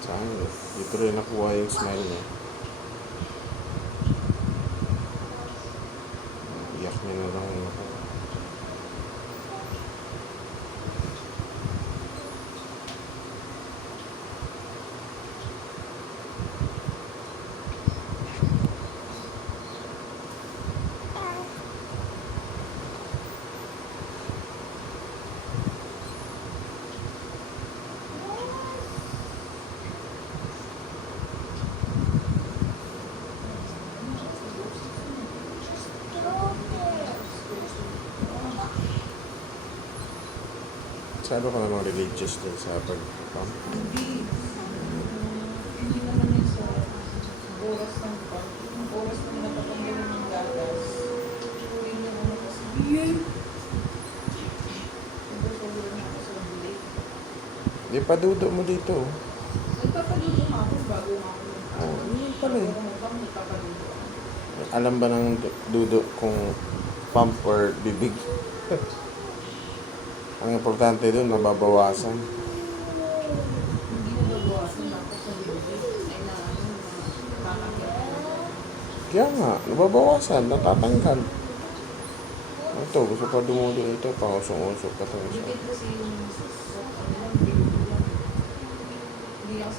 Sayang. Dito rin nakuha yung smile niya. Iyak niya na lang yung nakuha. Masyado ka namang religious din sa pag-pump. Hindi. Hindi naman yun sa oras ng pag. Yung oras na napatanggalin ng gatas. Tuloy na ano kasi. Yay! Sobrang na ako sa buli. Di pa dudo mo dito. Nagpapaluto nga ako bago nga ako. Yun pala eh. Bago ako nagpapaluto ako. Alam ba ng dudo kung pump or bibig? Ang importante doon, nababawasan. Hindi na babawasan ako sa bibig. Ay na ano, nakakakita. Kaya nga, nababawasan, natatanggal. Ito, gusto pa dumudo ito, pang-usong-usok pa ito. Dikit kasi yung bibig ko yan. Hindi ako